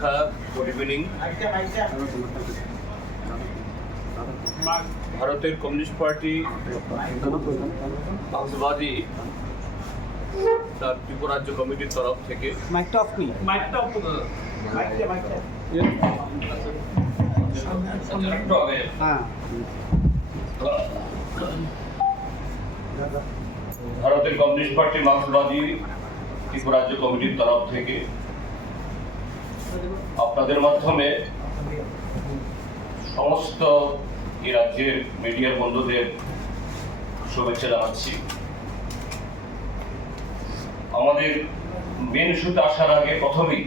খা, good evening. ভারতের communist party মার্ক্সবাদী তার ত্রিপুরা রাজ্য কমিটির তরফ থেকে ভারতের কমিউনিস্ট পার্টি মার্ক্সবাদী ত্রিপুরা রাজ্য কমিটির তরফ থেকে আপনাদের মাধ্যমে সমস্ত এই রাজ্যের মিডিয়ার বন্ধুদের শুভেচ্ছা জানাচ্ছি। আমাদের মেন ইস্যুতে আসার আগে প্রথমেই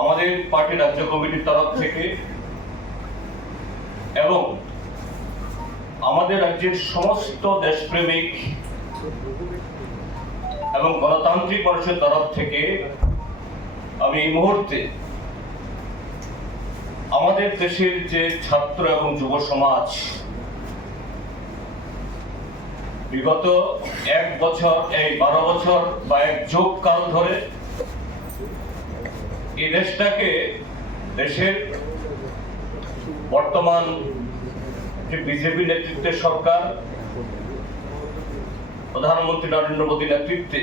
আমাদের পার্টি রাজ্য কমিটির তরফ থেকে এবং আমাদের রাজ্যের সমস্ত দেশপ্রেমিক এবং গণতান্ত্রিক মানুষের তরফ থেকে আমি এই মুহূর্তে আমাদের দেশের যে ছাত্র এবং যুব সমাজ বিগত 1 বছর, এই 12 বছর বা এক যুগ কাল ধরে এই দেশটাকে, দেশের বর্তমান যে বিজেপি নেতৃত্বের সরকার, প্রধানমন্ত্রী নরেন্দ্র মোদী নেতৃত্বে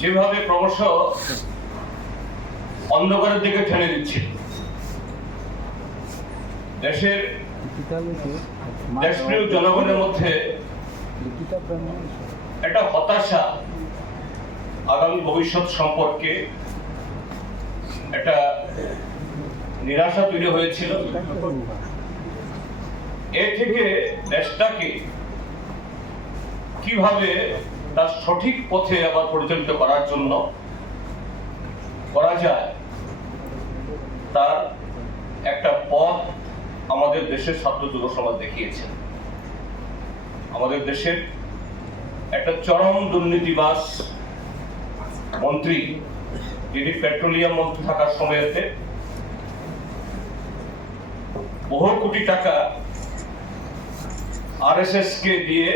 যেভাবে ক্রমশ অন্ধকারের দিকে ঠেলে দিচ্ছে, দেশের দেশপ্রিয় জনগণের মধ্যে একটা হতাশা, আগামী ভবিষ্যৎ সম্পর্কে একটা নিরাশা তৈরি হয়েছিল। এ থেকে দেশটাকে কিভাবে তার সঠিক পথে আবার পরিচালিত করার জন্য করা যায়, তার একটা পথ আমাদের দেশের ছাত্র যুব সমাজ দেখিয়েছে। আমাদের দেশের একটা চরম দুর্নীতিবাজ মন্ত্রী, যিনি পেট্রোলিয়াম মন্ত্রী থাকার সময়তে বহু কোটি টাকা আরএসএস কে দিয়ে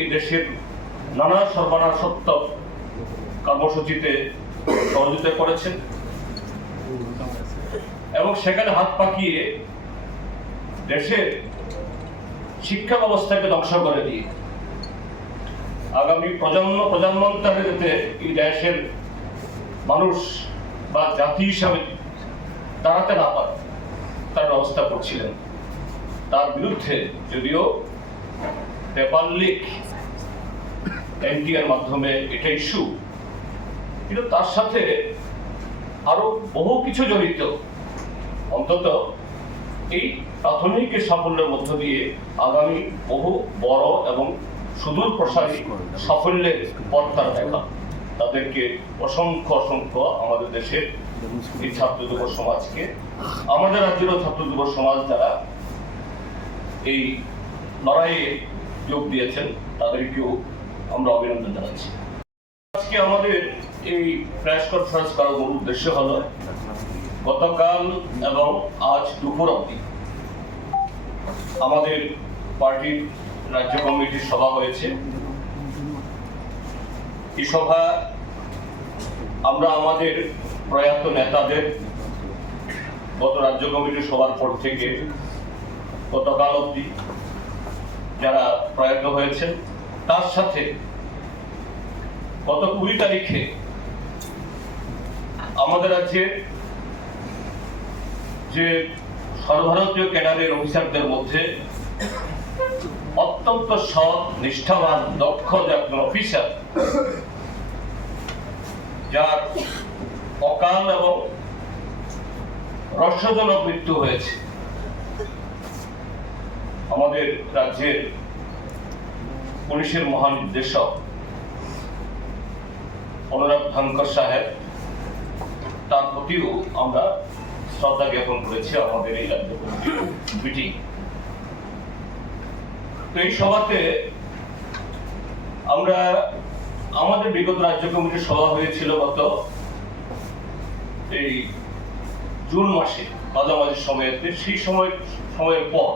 এই দেশের নানা সর্বনাশাত্মক কর্মসূচিতে সহযোগিতা করেছেন এবং সেখানে হাত পাকিয়ে দেশের শিক্ষা ব্যবস্থাকে ধ্বংস করে দিয়ে আগামী প্রজন্মান্তরে এই দেশের মানুষ বা জাতি হিসাবে দাঁড়াতে না পারে তার ব্যবস্থা করছিলেন। তার বিরুদ্ধে যদিও পেপার লিক এনটিআর মাধ্যমে এটা ইস্যু, কিন্তু তার সাথে আরো বহু কিছু জড়িত। অন্তত এই প্রাথমিক সাফল্যের মধ্য দিয়ে আগামী বহু বড় এবং সুদূর প্রসারী সাফল্যের পথ তারা দেখা। তাদেরকে অসংখ্য আমাদের দেশের এই ছাত্র যুব সমাজকে, আমাদের রাজ্যেরও ছাত্র যুব সমাজ যারা এই লড়াইয়ে যোগ দিয়েছেন, তাদেরকেও আমরা অভিনন্দন জানাচ্ছি। আজকে আমাদের এই প্রেস কনফারেন্স করার মূল উদ্দেশ্য হলো গতকাল এবং আজ দুপুর অবধি আমাদের পার্টির রাজ্য কমিটির সভা হয়েছে। এই সভা আমরা আমাদের প্রয়াত নেতাদের গত রাজ্য কমিটির সভার পর থেকে গতকাল অবধি যারা প্রয়াত হয়েছেন, তার সাথে গত 20 তারিখে আমাদের রাজ্যের যে সর্বভারতীয় ক্যাডারের অফিসারদের মধ্যে অত্যন্ত সৎ, নিষ্ঠাবান, দক্ষ একজন অফিসার, যার অকাল এবং রহস্যজনক মৃত্যু হয়েছে, আমাদের রাজ্যের পুলিশের মহানির্দেশক অনুরাগ ধানকর সাহেব, তার প্রতিও আমরা শ্রদ্ধা জ্ঞাপন করেছি আমাদের এই রাজ্য কমিটির মিটিং। তো এই সভাতে আমরা আমাদের বিগত রাজ্য কমিটির সভা হয়েছিল গত এই জুন মাসে মাঝামাঝি সময়তে। সেই সময়ের পর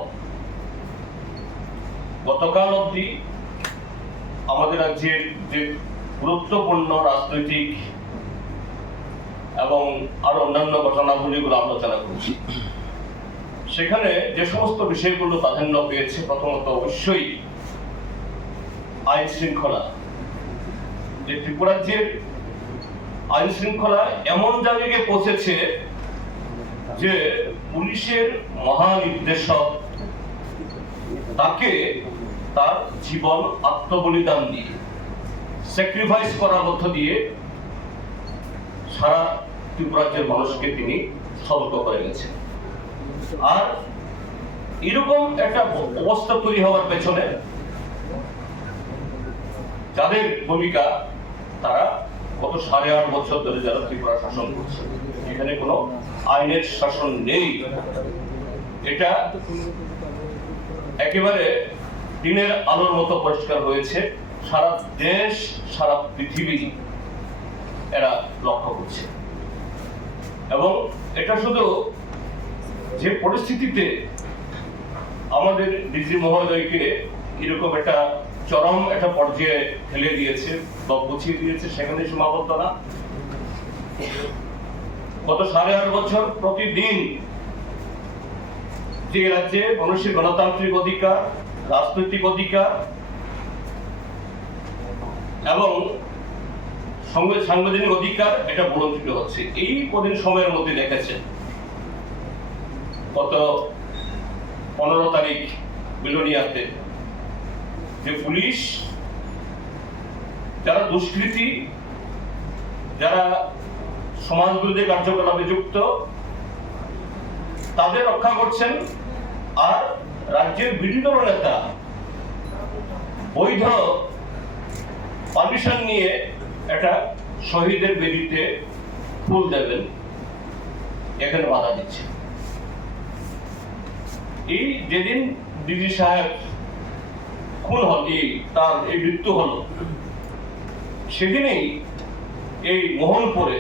গতকাল অবধি আমাদের রাজ্যের যে গুরুত্বপূর্ণ রাজনৈতিক এবং আরো অন্যান্য ঘটনাগুলিগুলো আলোচনা করছি। সেখানে যে সমস্ত বিষয়গুলো প্রাধান্য পেয়েছে, প্রথমত অবশ্যই আইন শৃঙ্খলা। যে ত্রিপুরাজ্যের আইন শৃঙ্খলা এমন জায়গায় পৌঁছেছে যে পুলিশের মহানির্দেশক তাকে তার জীবন আত্মবলিদান দিয়ে, স্যাক্রিফাইস করার মধ্য দিয়ে সারা ত্রিপুরাজ্যের মানুষকে তিনি সতর্ক করে গেছেন। আর এরকম একটা অবস্থা তৈরি হওয়ার পেছনে যাদের ভূমিকা, তারা গত 8.5 বছর ধরে যারা ত্রিপুরা শাসন করছে, এখানে কোনো আইনের শাসন নেই। এটা একেবারে দিনের আলোর মতো পরিষ্কার হয়েছে। সারা দেশ, সারা পৃথিবী এরা লক্ষ্য করছে। এবং এটা শুধু যে পরিস্থিতিতে আমাদের ডিজি মহোদয়কে এরকম একটা চরম একটা পর্যায়ে ফেলে দিয়েছে বা পৌঁছিয়ে দিয়েছে, সেখানে সীমাবদ্ধ না। গত 8.5 বছর প্রতিদিন যে রাজ্যে মানুষের গণতান্ত্রিক অধিকার, রাজনৈতিক অধিকার এবং সাংবিধানিক অধিকার এটা বঞ্চিত হচ্ছে, এই কদিন সময়ের মধ্যে দেখেছেন গত 15 তারিখ বিলোনিয়াতে যে পুলিশ যারা দুষ্কৃতী, যারা সমাজ বিরোধী কার্যকলাপে যুক্ত, তাদের রক্ষা করছেন। আর রাজ্যের বিরোধী দল নেতা বৈধ পারমিশন নিয়ে একটা শহীদের বেদিতে ফুল দেবেন, এখানে বাধা দিচ্ছে। এই যেদিন ডিজি সাহেব খুন হল, তার এই মৃত্যু হল, সেদিনেই এই মোহনপুরে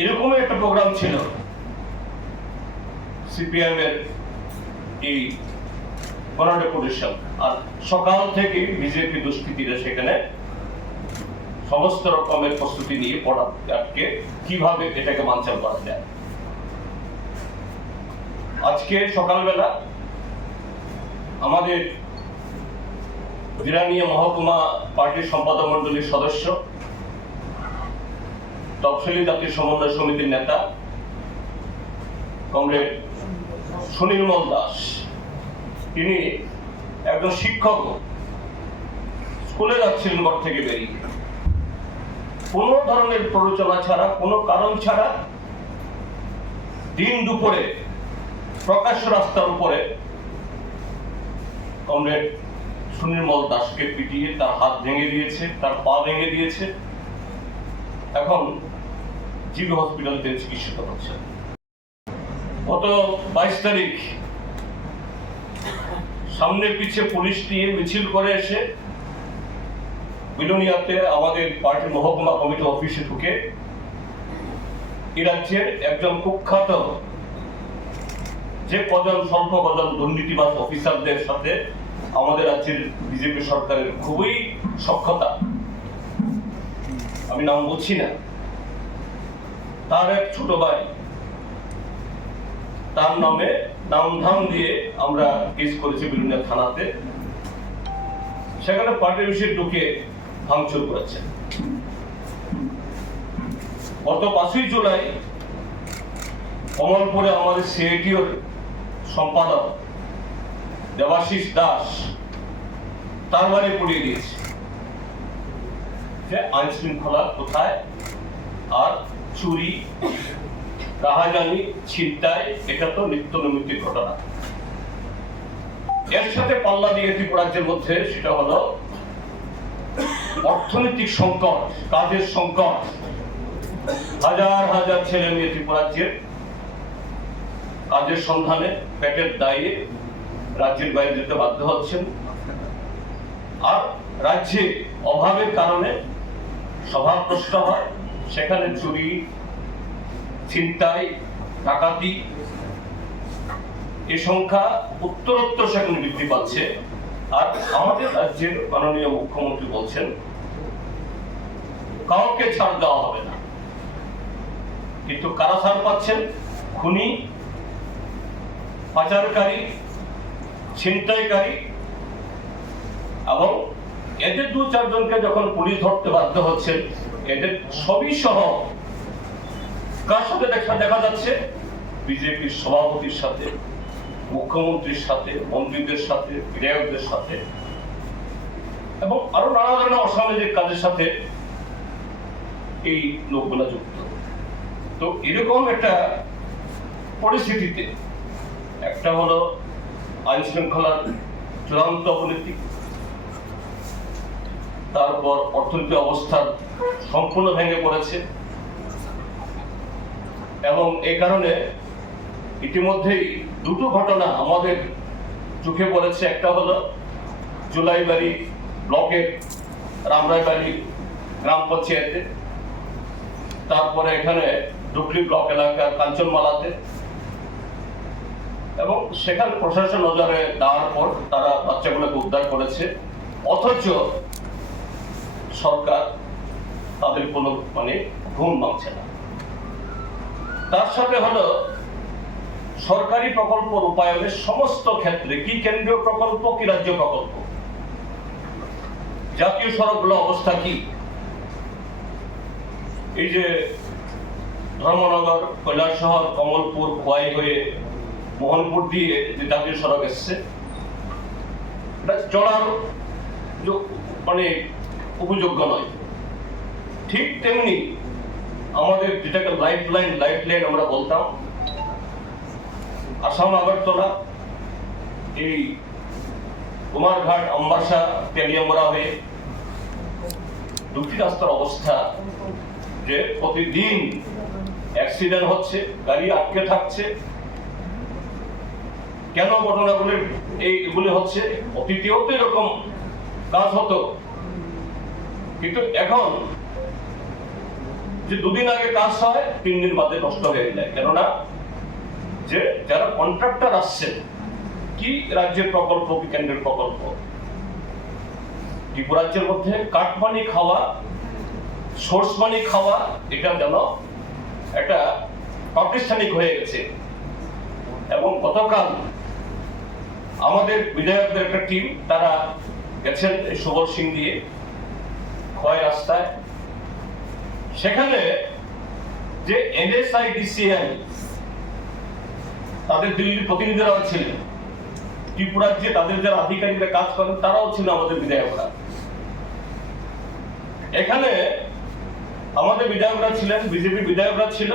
এরকম একটা প্রোগ্রাম ছিল সিপিএম এর এই গণডেপুটেশন। আর সকাল থেকে বিজেপি দুষ্কৃতীরা সেখানে সমস্ত রকমের প্রস্তুতি নিয়ে পড়াকে কিভাবে এটাকে বানচাল করা যায়। আজকে সকালবেলা আমাদের বিরানিয়া মহকুমা পার্টির সম্পাদক মন্ডলীর সদস্য, তফসিলি জাতির সমন্বয় সমিতির নেতা কমরেড সুনীলমল দাস, তিনি একজন শিক্ষক, স্কুলে যাচ্ছিলেন ঘর থেকে বেরিয়ে, কোনো ধরনের প্ররোচনা ছাড়া, কোনো কারণ ছাড়া দিন দুপুরে প্রকাশ্য রাস্তার উপরে কমরেড সুনীলমল দাসকে পিটিয়ে তার হাত ভেঙে দিয়েছে, তার পা ভেঙে দিয়েছে। এখন জিবি হসপিটালে চিকিৎসিত হচ্ছে। গত 22 তারিখ সামনে পিছে পুলিশ নিয়ে মিছিল করে এসে বিলোনিয়াতে আমাদের পার্টির মহকুমা কমিটি অফিসে ঢুকে এই রাজ্যের একজন কুখ্যাত, যে স্বল্প কজন দুর্নীতিবাজ অফিসারদের সাথে আমাদের রাজ্যের বিজেপি সরকারের খুবই সখ্যতা, আমি নাম বলছি না, তার এক ছোট ভাই, তার নামে নামধাম দিয়ে আমরা কেস করেছি বিলোনিয়া থানাতে। সেখানে পার্টির অফিসে ঢুকে ভাঙচুর করেছে। গত 5ই জুলাই কমলপুরে আমাদের সিআইটির সম্পাদক দেবাশিস দাস তার বাড়ি পুড়িয়ে দিয়েছে। যে আইন শৃঙ্খলা কোথায়? আর চুরি, রাহাজানি, ছিনতাই, এটা তো নিত্য নৈমিত্তিক ঘটনা। এর সাথে পাল্লা দিয়ে ত্রিপুরাজ্যের মধ্যে সেটা হলো অর্থনৈতিক সংকট, কাজের সংকট। হাজার হাজার ছেলে মেয়ে ত্রিপুরাজ্যের কাজের সন্ধানে পেটের দায়ে রাজ্যের বাইরে যেতে বাধ্য হচ্ছেন। আর রাজ্যে অভাবের কারণে স্বভাবভ্রষ্ট হয়, সেখানে চুরি, ছিনতাই, ডাকাতি, এই সংখ্যা উত্তরোত্তর সেখানে বৃদ্ধি পাচ্ছে। আর আমাদের রাজ্যের মাননীয় মুখ্যমন্ত্রী বলছেন কাউকে ছাড় দেওয়া হবে না। কিন্তু কারা ছাড় পাচ্ছেন? খুনি, পাচারকারী, ছিনতাইকারী, এবং এদের 2-4 জনকে যখন পুলিশ ধরতে বাধ্য হচ্ছে, এদের সবই সহ কার সাথে দেখা যাচ্ছে? বিজেপির সভাপতির সাথে, মুখ্যমন্ত্রীর সাথে, মন্ত্রীদের সাথে, বিধায়কদের সাথে, এবং আরো নানা ধরনের অসামাজিক কাজের সাথে এই লোকগুলা যুক্ত। তো এরকম একটা পরিস্থিতিতে একটা হলো আইন শৃঙ্খলার চূড়ান্ত অবনতি, তারপর অর্থনৈতিক অবস্থা সম্পূর্ণ ভেঙে পড়েছে, এবং এই কারণে ইতিমধ্যেই 2টো ঘটনা আমাদের চোখে পড়েছে। একটা হলো জুলাইবাড়ি ব্লকের রামরাইবাড়ি গ্রাম পঞ্চায়েতে, তারপরে এখানে ডুকলি ব্লক এলাকার কাঞ্চনমালাতে, এবং সেখানে প্রশাসন নজরে দেওয়ার পর তারা বাচ্চাগুলোকে উদ্ধার করেছে, অথচ সরকার তাদের কোনো ঘুম ভাঙছে না। তার সাথে হলো সরকারি প্রকল্প রূপায়ণের সমস্ত ক্ষেত্রে, কি কেন্দ্রীয় প্রকল্প কি রাজ্য প্রকল্প, জাতীয় সড়কগুলো অবস্থা কি? এই যে ধর্মনগর, কৈলাসহর, কমলপুর, খোয়াই হয়ে মোহনপুর দিয়ে যে জাতীয় সড়ক এসছে, এটা চলার উপযোগ্য নয়। ঠিক তেমনি আমাদের যেটাকে লাইফ লাইন আমরা বলতাম, আসাম আগরতলা, এই কুমারঘাট, আম্বাসা, তেলিয়ামরা হয়ে 2টি রাস্তার অবস্থা যে প্রতিদিন অ্যাক্সিডেন্ট হচ্ছে, গাড়ি আটকে থাকছে। কেন ঘটনাগুলি এইগুলি হচ্ছে? অতীতেও তো এরকম কাজ হতো, কিন্তু এখন যে 2 দিন আগে কাজ হয় 3 দিন বাদে নষ্ট হয়ে যায়। কেননা যে যারা কন্ট্রাক্টর আসছে, কি রাজ্যের প্রকল্প কি কেন্দ্রের প্রকল্প, ত্রিপুরাজ্যের মধ্যে কাট মানি খাওয়া, সোর্স মানি খাওয়া, এটা যেন একটা প্রাতিষ্ঠানিক হয়ে গেছে। এবং গতকাল আমাদের বিধায়কদের একটা টিম, তারা গেছেন সুবল সিং দিয়ে খোয়াই রাস্তায়, সেখানে যে NSIDCI তাদের দিল্লির প্রতিনিধিরাও ছিলেন, ত্রিপুরাজ্যে তাদের যারা আধিকারিকরা কাজ করেন তারাও ছিল আমাদের বিধায়করা। এখানে আমাদের বিধায়করা ছিলেন, বিজেপি বিধায়করা ছিল,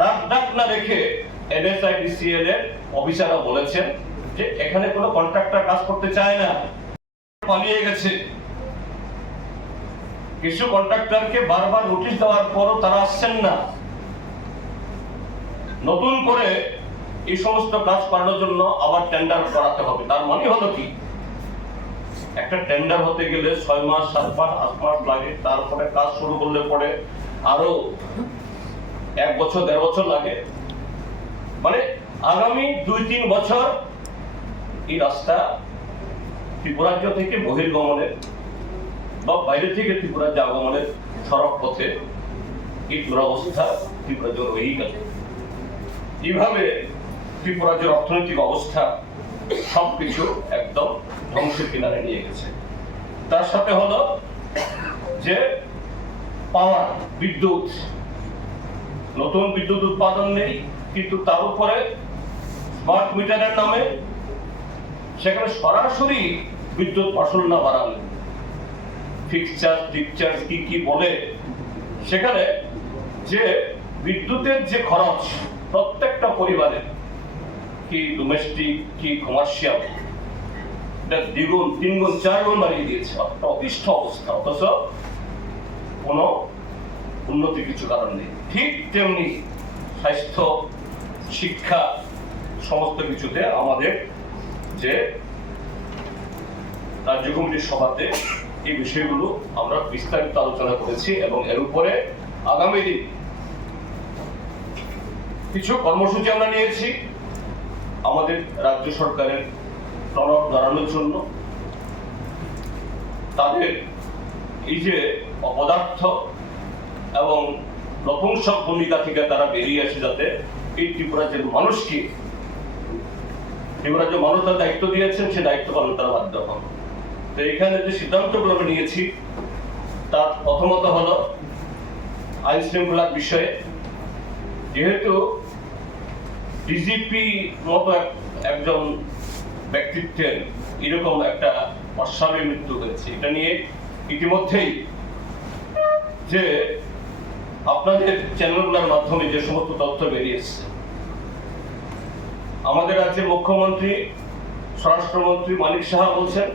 রাত ডাক না রেখে NSIDCL এর অফিসাররা বলেছেন যে এখানে কোনো কন্ট্রাক্টর কাজ করতে চায় না, পালিয়ে গেছে। কিছু কন্ট্রাক্টরকে বারবার নোটিশ দেওয়ার পরও তারা আসছেন না। নতুন করে এই সমস্ত কাজ করানোর জন্য আবার টেন্ডার করাতে হবে। তার মানে হলো কি, একটা টেন্ডার হতে গেলে 6 মাস, 7 মাস, 8 মাস লাগে, তারপরে কাজ শুরু করলে পরে আরো 1 বছর 1.5 বছর লাগে। আগামী 2-3 বছর এই রাস্তা ত্রিপুরাজ্য থেকে বহির্গমনের বা বাইরে থেকে ত্রিপুরাজ্য আগমনের সড়ক পথে এই দুরবস্থা ত্রিপুরাজ্য রয়েই গেল। এইভাবে ত্রিপুরাজ্যের অর্থনৈতিক অবস্থা সবকিছু একদম ধ্বংসের কিনারে নিয়ে গেছে। তার সাথে হলো যে পাওয়ার, বিদ্যুৎ, নতুন বিদ্যুৎ উৎপাদন নেই, কিন্তু তার উপরে স্মার্ট মিটারের নামে সেখানে সরাসরি বিদ্যুৎ ফসল না বাড়ালে, ফিক্সড চার্জ, ডিসচার্জ কি বলে, সেখানে যে বিদ্যুতের যে খরচ প্রত্যেকটা পরিবারে, কি ডোমেস্টিক কি কমার্শিয়াল, এটা 2 গুণ 3 গুণ 4 গুণ বাড়িয়ে দিয়েছে। অতিষ্ঠ অবস্থা, অথচ কোনো উন্নতি কিছু কারণ নেই। ঠিক তেমনি স্বাস্থ্য, শিক্ষা, সমস্ত কিছুতে আমাদের যে রাজ্য কমিটির সভাতে এই বিষয়গুলো আমরা বিস্তারিত আলোচনা করেছি, এবং এর উপরে আগামী দিন কিছু কর্মসূচি আমরা নিয়েছি আমাদের রাজ্য সরকারের টনক দাঁড়ানোর জন্য। তাদের এই যে অপদার্থ এবং নপুংসক ভূমিকা থেকে তারা বেরিয়ে আসে, যাতে এই ত্রিপুরাজ্যের মানুষকে, ত্রিপুরাজ্যের মানুষ তার দায়িত্ব দিয়েছেন, সে দায়িত্ব পালন তারা বাধ্য হন। তো এখানে যে সিদ্ধান্তগুলো আমরা নিয়েছি তার প্রথমত হলো আইন শৃঙ্খলার বিষয়ে, যেহেতু ডিজিপি মতো একজন ব্যক্তিত্বের এরকম একটা অস্বাভাবিক মৃত্যু হয়েছে, এটা নিয়ে ইতিমধ্যেই যে আপনাদের চ্যানেলগুলোর মাধ্যমে যে সমস্ত তথ্য বেরিয়ে এসছে, আমাদের রাজ্যের মুখ্যমন্ত্রী স্বরাষ্ট্রমন্ত্রী মানিক সাহা বলছেন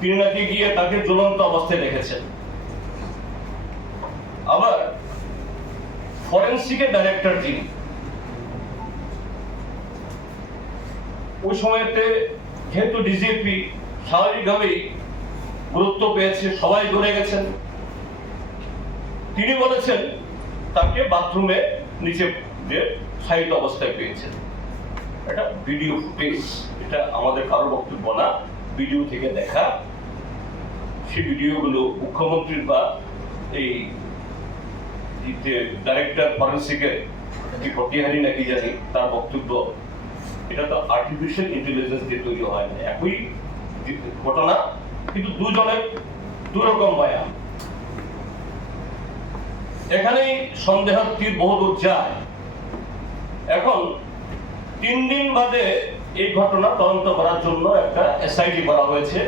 তিনি নাকি গিয়ে তাকে জ্বলন্ত অবস্থায় দেখেছেন। আবার ফরেন্সিকের ডাইরেক্টর যিনি, ওই সময়তে যেহেতু ডিজিপি স্বাভাবিকভাবেই গুরুত্ব পেয়েছে, সবাই ধরে গেছেন, তিনি বলেছেন তাকে বাথরুমে নিচে যে শায়িত অবস্থায় পেয়েছেন। এটা ভিডিও ফুটেজ, এটা আমাদের কারো বক্তব্য না, ভিডিও থেকে দেখা। সেই ভিডিওগুলো মুখ্যমন্ত্রীর বা এই ডাইরেক্টর ফরেন্সিকের কি প্রতিহারী নাকি জানি তার বক্তব্য, এটা তো আর্টিফিশিয়াল ইন্টেলিজেন্স দিয়ে তৈরি হয় না, একই ঘটনা কিন্তু দুজনের দুরকম বয়ান। এখানেই সন্দেহের তীর বহুদূর যায়। এখন 3 দিন বাদে এই ঘটনা তদন্ত করার জন্য একটা এসআইটি করা হয়েছে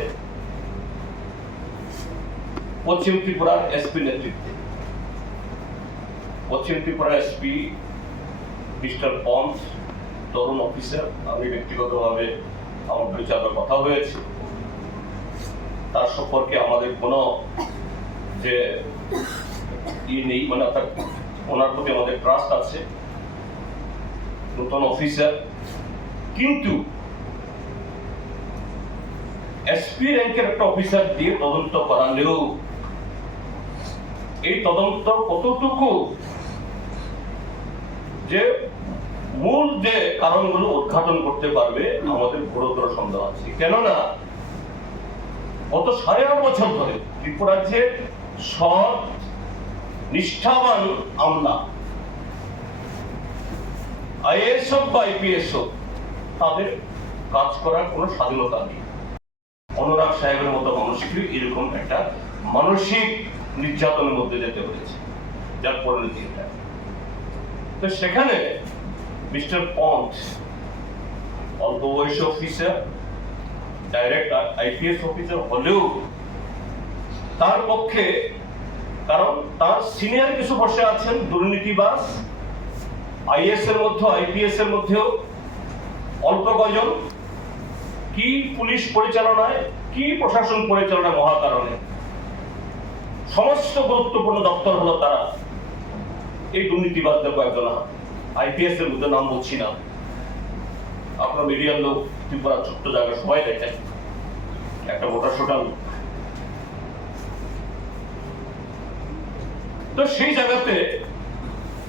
পশ্চিম ত্রিপুরার এসপি নেতৃত্বে। পশ্চিম ত্রিপুরা এসপি মিস্টার পন্স, তরুণ অফিসার, আমি ব্যক্তিগতভাবে আমার পরিচয় কথা হয়েছে, তার সম্পর্কে আমাদের কোনো যে নেই, মানে ওনার প্রতি আমাদের ট্রাস্ট আছে, নতুন অফিসার। কিন্তু এসপি র্যাঙ্কের একটা অফিসার দিয়ে তদন্ত করালেও এই তদন্ত কতটুকু যে মূল যে কারণগুলো উদ্ঘাটন করতে পারবে আমাদের গুরুতর সন্দেহ আছে। কেননা গত 8.5 বছর ধরে ত্রিপুরাজ্যে সৎ নিষ্ঠাবান আমলা, আইএএস হোক বা আইপিএস হোক, তাদের কাজ করার কোনো স্বাধীনতা নেই। অনুরাগ সাহেবের মতো মানুষকে এরকম একটা মানসিক নির্যাতনের মধ্যে যেতে হয়েছে, যার পরিণতি এটা। তো সেখানে মিস্টার পন্ট অল্প বয়সী অফিসার, ডাইরেক্ট আইপিএস অফিসার হলেও তার পক্ষে, কারণ তার সিনিয়র কিছু বসে আছেন দুর্নীতিবাজ, আইএস এর মধ্যে আইপিএস এর মধ্যেও অল্প কজন, কি পুলিশ পরিচালনায় কি প্রশাসন পরিচালনায় মহাকারণে সমস্ত গুরুত্বপূর্ণ দপ্তর হলো তারা এই দুর্নীতিবাজদের কয়েকজন। আইপিএস এর মধ্যে নাম বলছি না, আপনার মিডিয়ার লোক ত্রিপুরা ছোট্ট জায়গায় সবাই দেখেন, একটা মোটা সোটা লোক। তো সেই জায়গাতে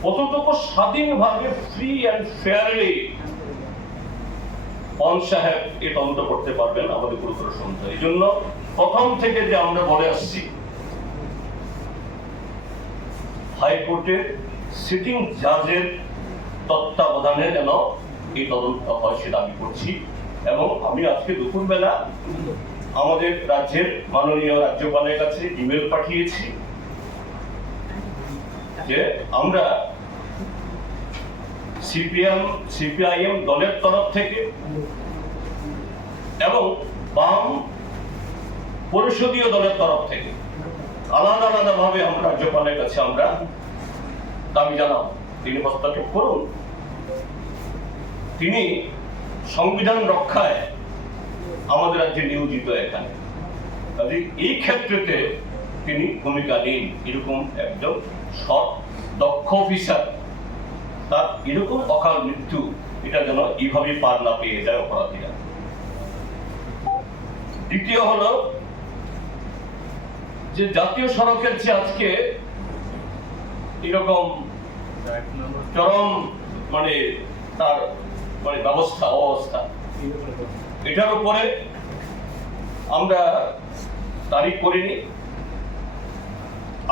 কতটুকু স্বাধীনভাবে ফ্রি অ্যান্ড ফেয়ারলি পন্স সাহেব এই তদন্ত করতে পারবেন আমাদের গুরুতর সন্দেহ। এই জন্য প্রথম থেকে যে আমরা বলে আসছি, হাইকোর্টের সিটিং জাজের তত্ত্বাবধানে যেন এই তদন্ত হয় সে দাবি করছি। এবং আমি আজকে দুপুরবেলা আমাদের রাজ্যের মাননীয় রাজ্যপালের কাছে ইমেল পাঠিয়েছি যে আমরা সিপিআইএম দলের তরফ থেকে এবং বাম পরিষদীয় দলের তরফ থেকে আলাদা আলাদা ভাবে আমরা রাজ্যপালের কাছে আমরা দাবি জানাব, তিনি হস্তক্ষেপ করুন। তিনি সংবিধান রক্ষায় আমাদের রাজ্যে নিয়োজিত, এখানে এই ক্ষেত্রেতে তিনি ভূমিকা নেন। এরকম একজন সৎ দক্ষ অফিসার, তার এরকম অকাল মৃত্যু, এটা যেন এইভাবে পার না পেয়ে যায় অপরাধীরা। দ্বিতীয় হলো যে জাতীয় সড়কের যে আজকে এরকম চরম মানে তার মানে ব্যবস্থা অবস্থা, এটার উপরে আমরা তারিখ করিনি,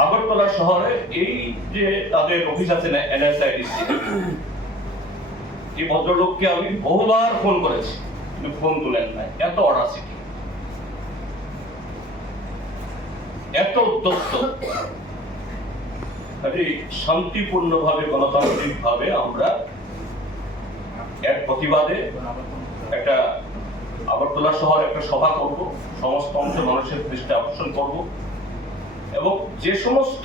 আগরতলা শহরে এই যে তাদের অফিস আছে না NSIDC, এই ভদ্রলোককে আমি বহুবার ফোন করেছি, কিন্তু ফোন তুলেন নাই। এত অরাসিটি, এত উদ্যস্ত। শান্তিপূর্ণভাবে গণতান্ত্রিকভাবে আমরা এক প্রতিবাদে একটা আগরতলা শহরে একটা সভা করব, সমস্ত অংশ মানুষের দৃষ্টি আকর্ষণ করব, এবং যে সমস্ত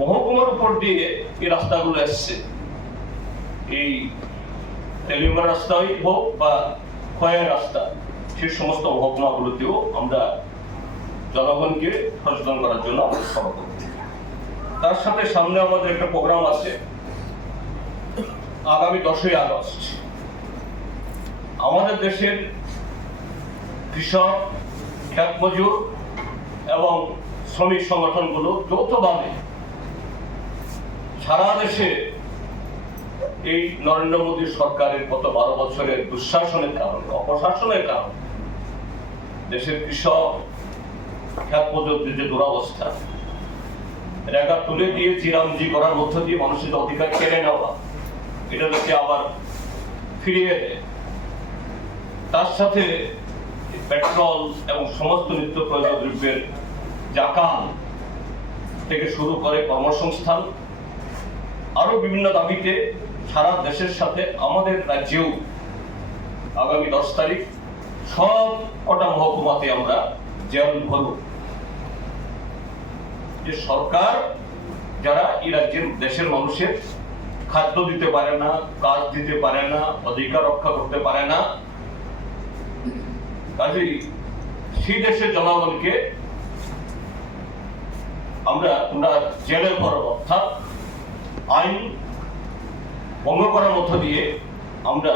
মহকুমার উপর দিয়ে এই রাস্তাগুলো এসছে, এই তেলিয়াঙ্গার রাস্তাই হোক বা খয়ের রাস্তা, সেই সমস্ত মহকুমাগুলোতেও আমরা জনগণকে সচেতন করার জন্য আমরা সভা করব। তার সাথে সামনে আমাদের একটা প্রোগ্রাম আছে আগামী 10ই আগস্ট। আমাদের দেশের কৃষক, খেত মজুর এবং শ্রমিক সংগঠনগুলো যৌথভাবে সারা দেশে এই নরেন্দ্র মোদী সরকারের গত 12 বছরের দুঃশাসনের কারণে, অপশাসনের কারণে দেশের কৃষক, খেত মজুরদের যে দুরবস্থা, রেগা তুলে দিয়ে জিরামজি করার মধ্য দিয়ে মানুষের অধিকার কেড়ে নেওয়া, এটা যাতে আবার ফিরিয়ে দেয়, তার সাথে পেট্রোল এবং সমস্ত নিত্য প্রয়োজনীয় দ্রব্যের জাকাত থেকে শুরু করে কর্মসংস্থান, আরো বিভিন্ন দাবিতে সারা দেশের সাথে আমাদের রাজ্যেও আগামী 10 তারিখ সব কটা মহকুমাতে আমরা জেল ভরব। যে সরকার যারা এই রাজ্যের দেশের মানুষের খাদ্য দিতে পারে না, কাজ দিতে পারে না, অধিকার রক্ষা করতে পারে না, কাজেই সেই দেশের জনগণকে আমরা জেলে ভরব, অর্থাৎ আইন ভঙ্গ করার মধ্য দিয়ে আমরা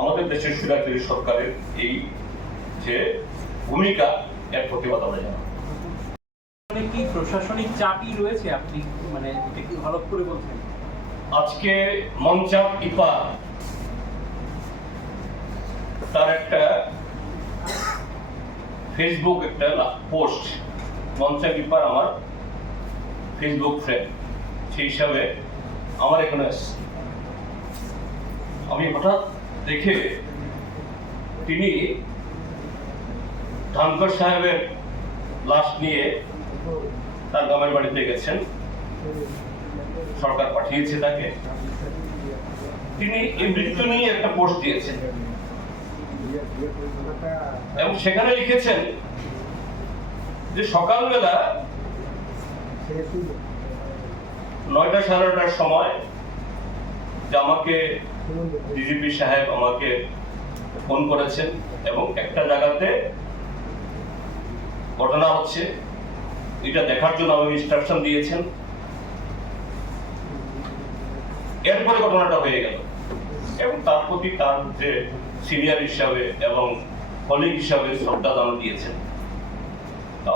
আমাদের দেশের স্বৈরাচারী সরকারের এই যে ভূমিকা, এর প্রতিবাদ আমরা জানাবো। কি প্রশাসনিক চাপই রয়েছে, আপনি মানে এটা কি হলফ করে বলছেন? আজকে মঞ্চাপ ইপা তার একটা ফেসবুক একটা পোস্ট, মঞ্চাপ ইপার আমার ফেসবুক ফ্রেন্ড, সেই হিসাবে আমার এখানে আমি হঠাৎ দেখে তিনি ধানকর সাহেবের লাশ নিয়ে তার গ্রামের বাড়িতে গেছেন, সরকার পাঠিয়েছে তাকে। তিনি এই মৃত্যু নিয়ে একটা পোস্ট দিয়েছেন এবং সেখানে লিখেছেন যে সকালবেলা 9টা সাড়ে 9টার সময় যে আমাকে ডিজিপি সাহেব আমাকে ফোন করেছেন এবং একটা জায়গাতে ঘটনা হচ্ছে, এটা দেখার জন্য আমাকে ইনস্ট্রাকশন দিয়েছেন। এরপরে ঘটনাটা হয়ে গেল এবং তার প্রতি তার যে সিনিয়র হিসাবে এবং কলিগ হিসাবে শ্রদ্ধা জানানো দিয়েছেন।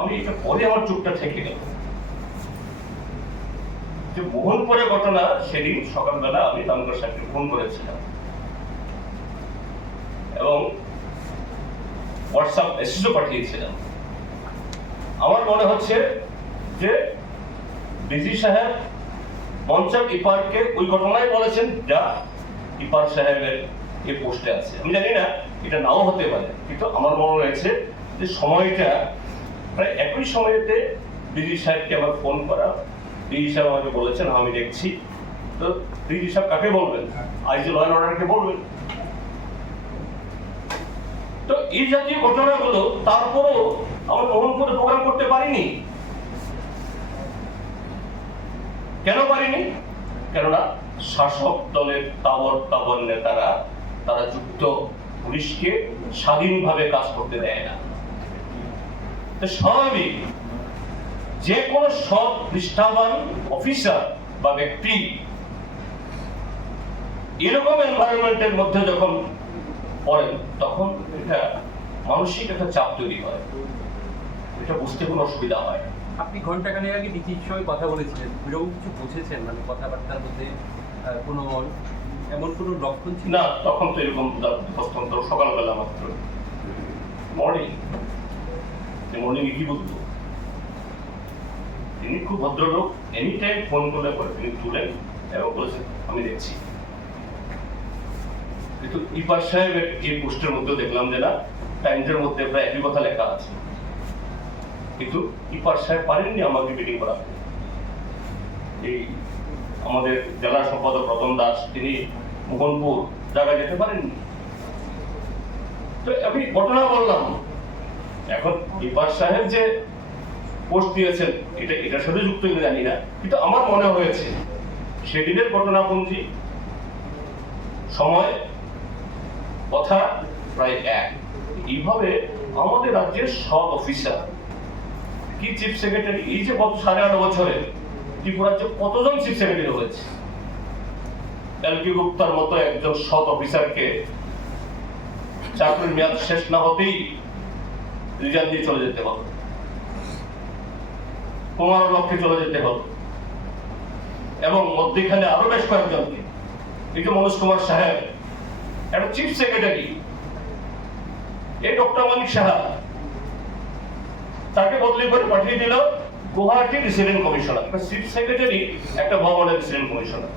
আমি এটা পরে আমার চোখটা ঠেকে গেল যে মোহনপুরে ঘটনা, সেদিন সকালবেলা আমি ধানকর সাহেবকে ফোন করেছিলাম এবং হোয়াটসঅ্যাপ মেসেজও পাঠিয়েছিলাম। আমার মনে হচ্ছে যে ডিজি সাহেব মঞ্চাপ ইপারকে ওই ঘটনায় বলেছেন যা ইপার সাহেবের এই পোস্টে আছে। আমি জানি না, এটা নাও হতে পারে, কিন্তু আমার মনে হয়েছে যে সময়টা প্রায় একই সময়তে ডিজি সাহেবকে আমার ফোন করা। ডিজি সাহেব আমাকে বলেছেন আমি দেখছি। তো ডিজি সাহেব কাকে বলবেন? আইজি ল অ্যান্ড অর্ডারকে বলবেন। তো এই জাতীয় ঘটনাগুলো তারপরও আমরা মোহনপুরে প্রোগ্রাম করতে পারিনি। কেন পারিনি? কেননা শাসক দলের তাবর নেতারা তারা যুক্ত পুলিশকে স্বাধীনভাবে কাজ করতে দেয় না। স্বাভাবিক যে কোনো সৎ নিষ্ঠাবান অফিসার বা ব্যক্তি এরকম এনভায়রনমেন্টের মধ্যে যখন পড়েন, তখন এটা মানসিক একটা চাপ তৈরি হয়, এটা বুঝতে কোনো অসুবিধা হয়। আপনি ঘন্টাখানেক আগে ডিজির সঙ্গে কথা বলেছিলেন, এরকম কিছু বুঝেছেন? মানে কথাবার্তার মধ্যে কোনো এমন কোনো লক্ষণ ছিল না? তখন তো এরকম হস্তান্তর সকালবেলা মাত্র মর্নিং কি বলতো, তিনি খুব ভদ্রলোক, এনি টাইম ফোন করলে পরে তিনি তুলেন এবং বলেছেন আমি দেখছি। কিন্তু ইপার সাহেবের এই পোস্টের মধ্যে দেখলাম যে না, টাইমসের মধ্যে প্রায় একই কথা লেখা আছে, কিন্তু ইপার সাহেব পারেননি আমাকে মিটিং করাতে। এই আমাদের জেলা সম্পাদক রতন দাস তিনি মোহনপুর জায়গায় যেতে পারেননি। তো আমি ঘটনা বললাম, এখন ইপার সাহেব যে পোস্ট দিয়েছেন এটার সাথে যুক্ত কিনা জানি না, কিন্তু আমার মনে হয়েছে সেদিনের ঘটনাপঞ্জি, সময়, কথা প্রায় এক। এইভাবে আমাদের রাজ্যের সব অফিসার কি চিফ সেক্রেটারি, এই যে গত 8.5 বছরে ত্রিপুরা রাজ্যে কতজন চিফ সেক্রেটারি হয়েছে, এলকি গুপ্তার মতো একজন সৎ অফিসারকে চাকরির মেয়াদ শেষ না হতেই রিজাইন দিয়ে চলে যেতে হলো, কুমার লক্ষ্যে চলে যেতে হলো, এবং মধ্যখানে আরো বেশ কয়েকজনকে, এই যে মনোজ কুমার সাহেব একটা চিফ সেক্রেটারি, এই ডক্টর মানিক সাহা তাকে বদলি করে পাঠিয়ে দিল গুয়াহাটি রেসিডেন্ট কমিশনার, একটা চিফ সেক্রেটারি একটা ভবনের রেসিডেন্ট কমিশনার।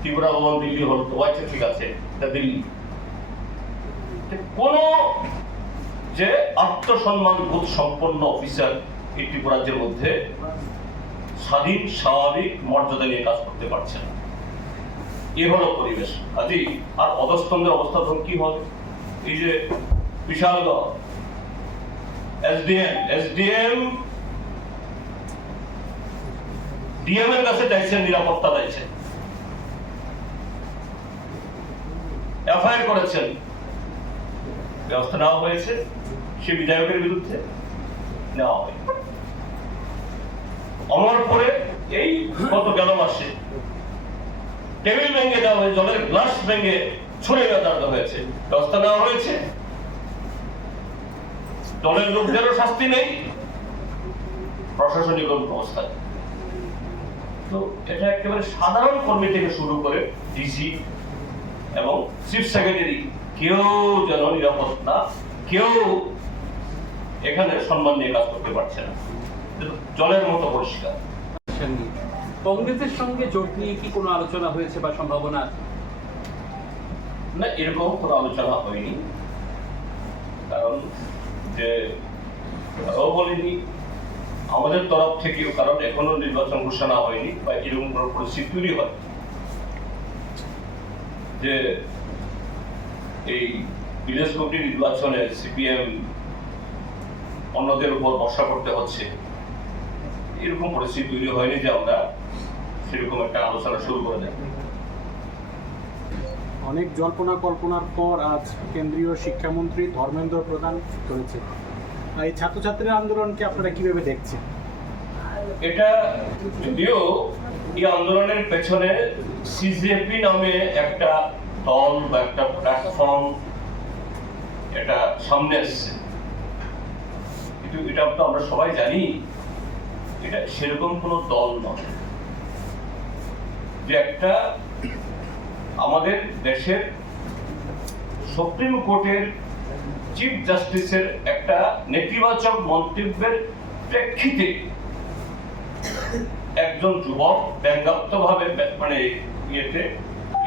ত্রিপুরা ভবন দিল্লি হল তো আচ্ছা ঠিক আছে, এটা দিল্লি। কোন যে আত্মসম্মান বোধ সম্পন্ন অফিসার এই ত্রিপুরা রাজ্যের মধ্যে স্বাধীন স্বাভাবিক মর্যাদা নিয়ে কাজ করতে পারছে না, এ হলো পরিবেশ। কাজেই আর অধস্তম্ভের অবস্থা তখন কি হবে? এই যে বিশালগড় এসডিএম ডিএম এর কাছে চাইছেন, নিরাপত্তা চাইছেন, এফআইআর করেছেন, ব্যবস্থা নেওয়া হয়েছে সে বিধায়কের বিরুদ্ধে নেওয়া হয়। অমরপুরে এই গত গেল মাসে টেবিল ভেঙে দেওয়া হয়েছে, জলের গ্লাস ভেঙে ছুড়ে দেওয়া হয়েছে, ব্যবস্থা নেওয়া হয়েছে। দলের লোকদেরও শাস্তি নেই, প্রশাসনিক অবস্থায়। তো এটা একেবারে সাধারণ কর্মী থেকে শুরু করে ডিসি এবং চিফ সেক্রেটারি কেউ যেন নিরাপদ না, কেউ এখানে সম্মান নিয়ে কাজ করতে পারছে না, জলের মতো পরিষ্কার। কংগ্রেসের সঙ্গে জোট নিয়ে কি কোনো আলোচনা হয়েছে বা সম্ভাবনা? না, এরকম কোনো আলোচনা হয়নি, কারণ যে বলিনি আমাদের তরফ থেকেও, কারণ এখনো নির্বাচন ঘোষণা হয়নি বা এরকম কোনো পরিস্থিতি তৈরি হয় যে এই ভিলেজ কমিটি নির্বাচনে সিপিএম অন্যদের উপর ভরসা করতে হচ্ছে, এরকম পরিস্থিতি তৈরি হয়নি যে আমরা সেরকম একটা আলোচনা শুরু করে দেব। অনেক জল্পনা কল্পনার পর আজ কেন্দ্রীয় শিক্ষামন্ত্রী ধর্মেন্দ্র প্রধান করেছে, এই ছাত্রছাত্রীর আন্দোলনকে আপনারা কিভাবে দেখছেন? এটা যদিও এই আন্দোলনের পেছনে সিজেপি নামে একটা দল বা একটা প্ল্যাটফর্ম এটা সামনে আসছে, কিন্তু এটা তো আমরা সবাই জানি এটা সেরকম কোনো দল নয়, যে একটা আমাদের দেশের সুপ্রিম কোর্টের চিফ জাস্টিসের একটা নেতিবাচক মন্তব্যের প্রেক্ষিতে একজন যুবক ব্যঙ্গাত্মক ভাবে মানে ইয়েতে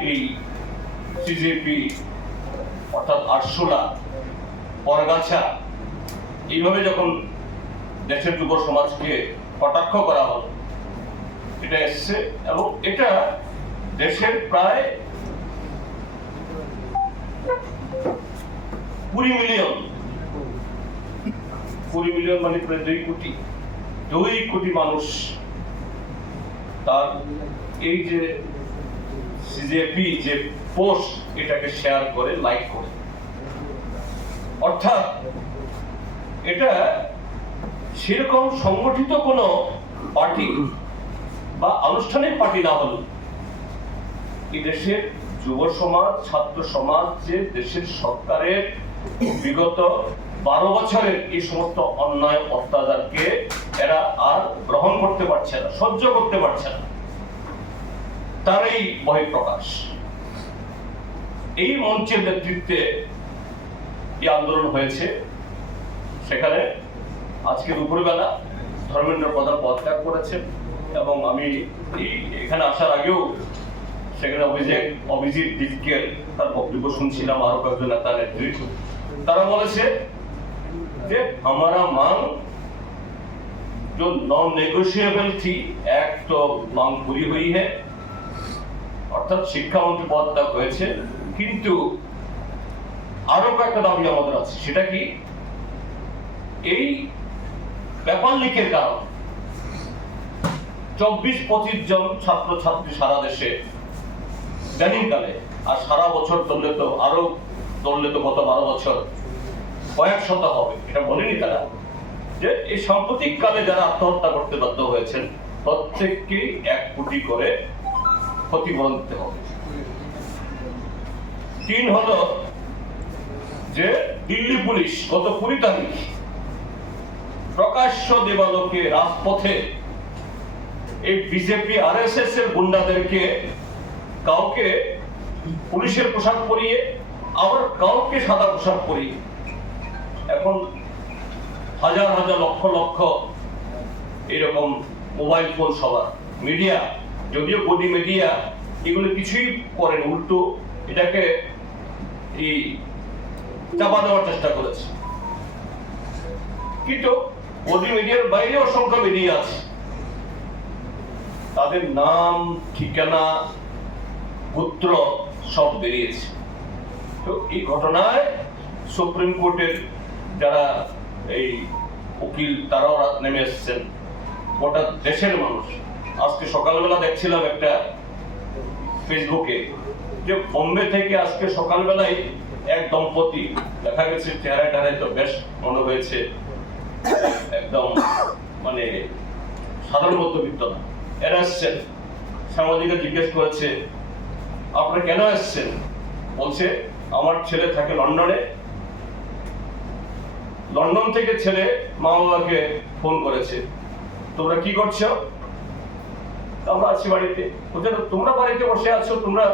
এই সিজেপি অর্থাৎ আরশোলা, বরগাছা এইভাবে যখন দেশের যুব সমাজকে কটাক্ষ করা হলো, এটা এসছে এবং এটা দেশের প্রায় 20 মিলিয়ন মানে প্রায় 2 কোটি মানুষ তার এই যে সিজেপি যে পোস্ট এটাকে শেয়ার করে, লাইক করে। অর্থাৎ এটা সেরকম সংগঠিত কোনো পার্টি বা আনুষ্ঠানিক পার্টি না হলো এই দেশের যুব সমাজ, ছাত্র সমাজ যে দেশের সরকারের বিগত 12 বছরের এই সমস্ত অন্যায় অত্যাচারকে এরা আর গ্রহণ করতে পারছে না, সহ্য করতে পারছে না, তার এই বহিঃপ্রকাশ। এই মঞ্চের নেতৃত্বে এই আন্দোলন হয়েছে। সেখানে আজকে দুপুরবেলা ধর্মেন্দ্র প্রধান পদত্যাগ করেছেন এবং আমি এখানে আসার আগেও সেখানে অভিজিৎ দিককে তার বক্তব্য শুনছিলাম, আরো কয়েকজন নেতা নেত্রী, তারা বলেছে যে हमारा मांग जो नॉन नेगोशिएबल थी एक तो मांग पूरी हुई है, অর্থাৎ শিক্ষামন্ত্রী পদত্যাগ হয়েছে, কিন্তু আরো কয়েকটা দাবি আমাদের আছে। সেটা কি? এই পেপার লিকের কারণ 24-25 জন ছাত্রছাত্রী সারা দেশে ইদানিংকালে, আর সারা বছর ধরলে তো আরো গত 12 বছর কয়েক শত হবে, এটা বলেনি তারা, যে এই সাম্প্রতিক কালে যারা আত্মহত্যা করতে বাধ্য হয়েছেন প্রত্যেককেই 1 কোটি করে ক্ষতিপূরণ দিতে হবে। 3 হলো যে দিল্লি পুলিশ গত 20 তারিখ প্রকাশ্য দেবালোকে রাজপথে এই বিজেপি আরএসএস এর গুন্ডাদেরকে কাউকে পুলিশের পোশাক পরিয়ে আবার কাউকে সাদা পোশাক পরিয়ে, এখন হাজার হাজার লক্ষ লক্ষ এরকম মোবাইল ফোন সবার, মিডিয়া, যদিও গদি মিডিয়া এগুলো কিছুই করেন, উল্টো এটাকে এই চাপা দেওয়ার চেষ্টা করেছে। কিন্তু গদি মিডিয়ার বাইরে অসংখ্য মিডিয়া আছে, তাদের নাম, ঠিকানা, গোত্র সব বেরিয়েছে। তো এই ঘটনায় সুপ্রিম কোর্টের যারা এই উকিল তারাও নেমে এসেছেন, গোটা দেশের মানুষ। আজকে সকালবেলা দেখছিলাম একটা ফেসবুকে যে বোম্বে থেকে আজকে সকালবেলায় এক দম্পতি, দেখা গেছে চেহারা তো বেশ মনে হয়েছে একদম মানে সাধারণ মধ্যবিত্ত না, এরা এসছেন। সাংবাদিকরা জিজ্ঞেস করেছে আপনারা কেন এসছেন? বলছে আমার ছেলে থাকে লন্ডনে, লন্ডন থেকে ছেলে মা বাবাকে ফোন করেছে, তোমরা কি করছো? আমরা আছি বাড়িতে। বলছে তোমরা বাড়িতে বসে আছো, তোমরা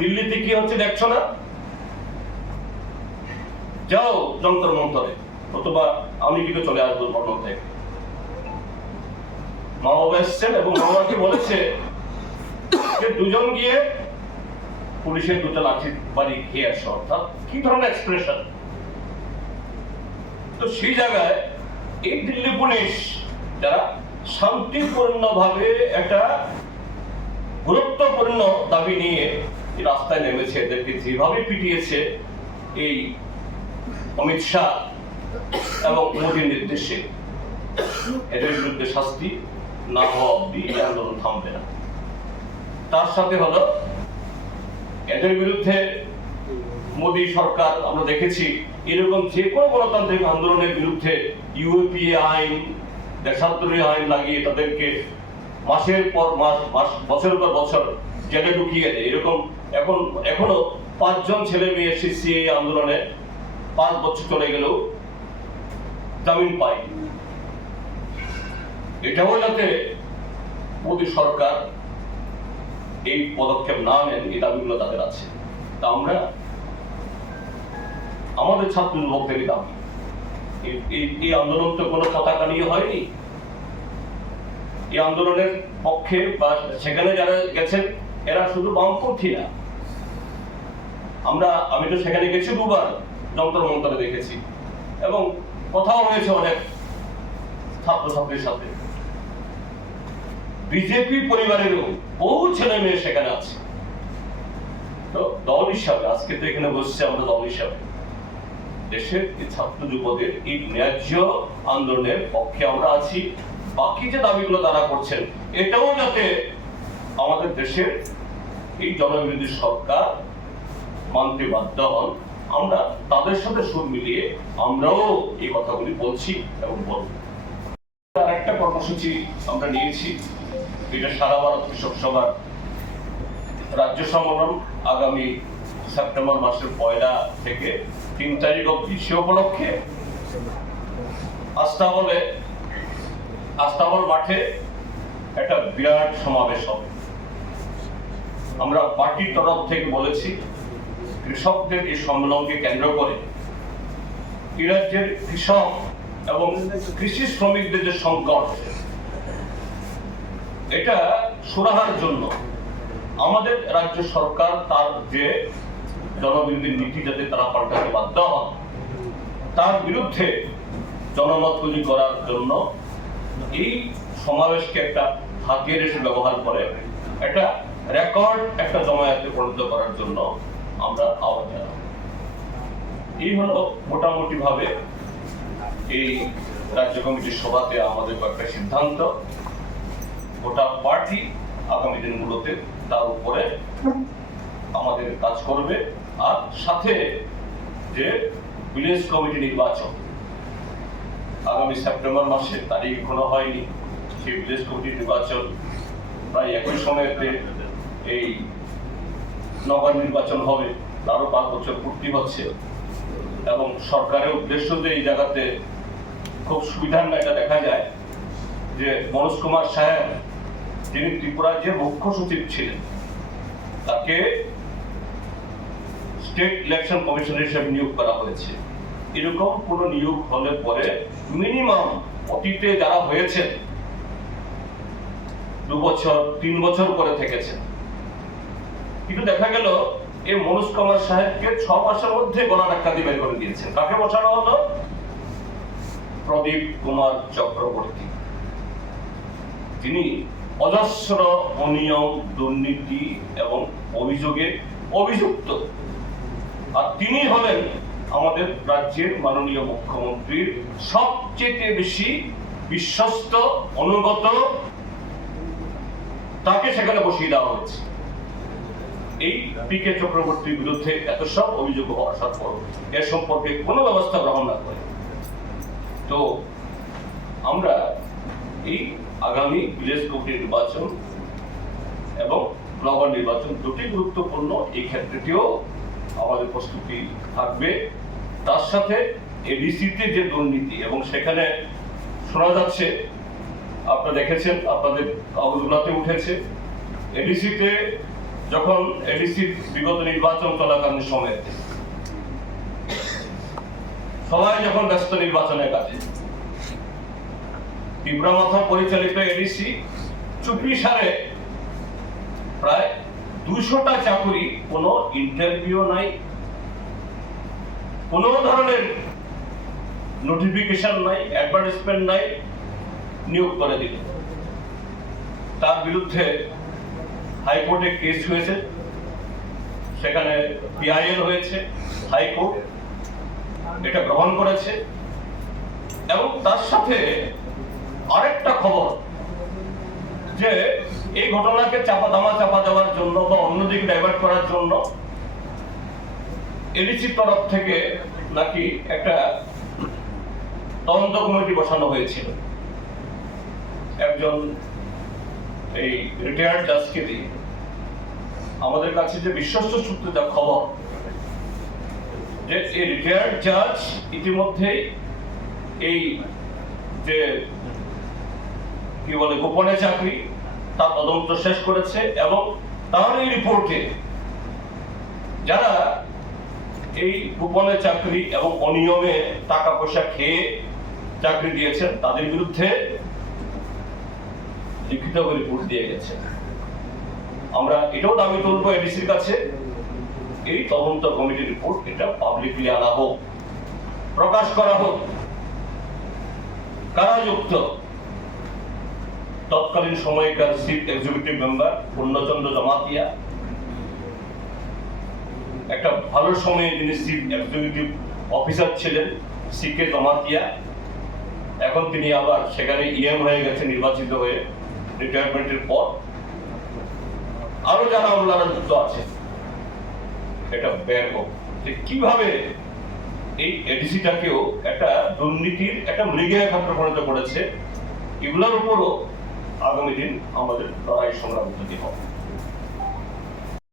দিল্লিতে কি হচ্ছে দেখছো না? যাও যন্তর মন্তরে, অথবা আমি কিন্তু চলে আসবো লন্ডন থেকে। মা বাবা এসছেন এবং মা বাবাকে বলেছে যে দুজন গিয়ে পুলিশের 2টা লাঠি বাড়ি খেয়ে আসো। অর্থাৎ কি ধরনের এক্সপ্রেশন! তো সেই জায়গায় এই দিল্লি পুলিশ যারা শান্তিপূর্ণ ভাবে একটা গুরুত্বপূর্ণ দাবি নিয়ে রাস্তায় নেমেছে, এদেরকে যেভাবে পিটিয়েছে এই অমিত শাহ এবং মোদীর নির্দেশে, এদের বিরুদ্ধে শাস্তি না হওয়া অব্দি এই আন্দোলন থামবে না। তার সাথে হলো এদের বিরুদ্ধে মোদী সরকার, আমরা দেখেছি এরকম যে কোনো গণতান্ত্রিক আন্দোলনের বিরুদ্ধে ইউএপিএ আইন, দেশান্তরী আইন লাগিয়ে তাদেরকে মাসের পর মাস, বছরের পর বছর জেলে ঢুকিয়ে দেয়। এরকম এখনো 5 জন ছেলে মেয়ে সিসিএ আন্দোলনে 5 বছর চলে গেলেও জামিন পায়। এটাও যাতে মোদী সরকার এই পদক্ষেপ না নেন, এই দাবিগুলো তাদের আছে। তা আমরা আমাদের ছাত্র যুবকদেরই দাবি, এই আন্দোলন তো কোনো পতাকা নিয়ে হয়নি। এই আন্দোলনের পক্ষে বা সেখানে যারা গেছেন এরা শুধু বামপন্থী না। আমি তো সেখানে গেছি 2 বার, যন্তর মন্তরে দেখেছি এবং কথাও হয়েছে অনেক ছাত্রছাত্রীর সাথে। বিজেপি পরিবারেরও বহু ছেলে মেয়ে সেখানে আছে। তো দল হিসাবে আজকে তো এখানে বসছে, আমরা দল হিসাবে দেশের ছাত্র যুবদের এই ন্যায্য আন্দোলনের পক্ষে আমরা আছি। বাকি যে দাবিগুলো তারা করছেন, এটাও যাতে আমাদের দেশের এই জনবিরোধী সরকার মানতে বাধ্য হন, আমরা তাদের সাথে সুর মিলিয়ে আমরাও এই কথাগুলি বলছি এবং বলব। আর একটা কর্মসূচি আমরা নিয়েছি, এটা সারা ভারত কৃষক সভার রাজ্য সম্মেলন আগামী সেপ্টেম্বর মাসের 1 থেকে 3 তারিখ অবধি। সে উপলক্ষে আস্তাবল মাঠে একটা বিরাট সমাবেশ হবে। আমরা পার্টির তরফ থেকে বলেছি কৃষকদের এই সম্মেলনকে কেন্দ্র করে এই রাজ্যের কৃষক এবং কৃষি শ্রমিকদের যে সংকট, এটা সুরাহার জন্য আমাদের রাজ্য সরকার তার যে জনবিরোধী নীতি যাতে তারা পাল্টাতে বাধ্য হন, তার বিরুদ্ধে জনমত তৈরি করার জন্য এই সমাবেশকে একটা হাতিয়ার হিসেবে ব্যবহার করে একটা রেকর্ড একটা জমায়েতে পরিণত করার জন্য আমরা আহ্বান জানাবো। এই হলো মোটামুটি ভাবে এই রাজ্য কমিটির সভাতে আমাদের কয়েকটা সিদ্ধান্ত। গোটা পার্টি আগামী দিনগুলোতে তার উপরে আমাদের কাজ করবে। আর সাথে যে ভিলেজ কমিটি নির্বাচন আগামী সেপ্টেম্বর মাসে, তারিখ এখনো হয়নি, সেই ভিলেজ কমিটি নির্বাচন প্রায় একই সময়তে এই নগর নির্বাচন হবে, তারও 5 বছর পূর্তি হচ্ছে। এবং সরকারের উদ্দেশ্য যে এই জায়গাতে খুব সুবিধার না, এটা দেখা যায় যে মনোজ কুমার সাহেব, যিনি ত্রিপুরার যে মুখ্য সচিব ছিলেন, তাকে স্টেট ইলেকশন কমিশনার হিসেবে নিয়োগ করা হয়েছে। এরকম কোন নিয়োগ হলে পরে মিনিমাম অতীতে যারা হয়েছেন 2 বছর 3 বছর করে থেকেছেন, কিন্তু দেখা গেল এই মনোজ কুমার সাহেবকে 6 মাসের মধ্যে গণনা কাজে বের করে দিয়েছেন। কাকে বসানো হলো? প্রদীপ কুমার চক্রবর্তী, তিনি অজস্র অনিয়ম, দুর্নীতি এবং অভিযোগে অভিযুক্ত। আর তিনি হলেন আমাদের রাজ্যের মাননীয় মুখ্যমন্ত্রীর সবচেয়ে বেশি বিশ্বস্ত অনুগত, তাকে সেখানে বসিয়ে দেওয়া হয়েছে। এই পি.কে. চক্রবর্তীর বিরুদ্ধে এত সব অভিযোগ হওয়ার সত্ত্বেও এর সম্পর্কে কোনো ব্যবস্থা গ্রহণ না করে। তো আমরা এই আগামী ভিলেজ কমিটি নির্বাচন এবং নগর নির্বাচন দুটি গুরুত্বপূর্ণ, এই ক্ষেত্রটিও আমাদের প্রস্তুতি থাকবে। তার সাথে এডিসিতে যে দুর্নীতি, এবং সেখানে শোনা যাচ্ছে, আপনারা দেখেছেন, আপনাদের কাগজগুলোতে উঠেছে, এডিসিতে যখন এডিসি বিগত নির্বাচন চলাকালীন সময়ে সবাই যখন ব্যস্ত নির্বাচনের কাজে, ত্রিপুরা মাথা পরিচালিত এডিসি চুপি সারে প্রায় 200টা চাকুরি, কোনো ইন্টারভিউ নাই, কোন ধরনের নোটিফিকেশন নাই, অ্যাডভার্টাইজমেন্ট নাই, নিয়োগ করে দিল। তার বিরুদ্ধে হাইকোর্টে কেস হয়েছে, সেখানে পিআইএল হয়েছে, হাইকোর্ট এটা গ্রহণ করেছে। এবং তার সাথে আরেকটা খবর যে এই ঘটনাকে চাপা দেওয়ার জন্য বা অন্যদিকে ডাইভার্ট করার জন্য এডিসির তরফ থেকে নাকি একটা তদন্ত কমিটি বসানো হয়েছিল একজন এই রিটায়ার্ড জাজকে দিয়ে। আমাদের কাছে যে বিশ্বস্ত সূত্রে যা খবর, যে এই রিটায়ার্ড জাজ ইতিমধ্যেই এই যে কি বলে গোপনে চাকরি, তার তদন্ত শেষ করেছে। এবং তার এই রিপোর্টে যারা এই গোপনে চাকরি এবং অনিয়মে টাকা পয়সা খেয়ে চাকরি দিয়েছেন, তাদের বিরুদ্ধে লিখিত রিপোর্ট দিয়ে গেছে। আমরা এটাও দাবি তুলবো এডিসির কাছে, এই তদন্ত কমিটির রিপোর্ট এটা পাবলিকলি আনা হোক, প্রকাশ করা হোক। কারা যুক্ত? তৎকালীন সময়কার চিফ এক্সিকিউটিভ মেম্বার পূর্ণচন্দ্র জমাতিয়া, একটা ভালো সময়ে যিনি চিফ এক্সিকিউটিভ অফিসার ছিলেন সি.কে. জমাতিয়া, এখন তিনি আবার সেখানে ইএম হয়ে গেছে নির্বাচিত হয়ে রিটায়ারমেন্টের পর। আরো যারা আমলারা যুক্ত আছে, এটা বের হোক যে কিভাবে এই এডিসিটাকেও একটা দুর্নীতির একটা মৃগের ক্ষেত্রে পরিণত করেছে। এগুলোর উপরও আগামী দিন আমাদের লড়াই সংগ্রাম করতে হবে।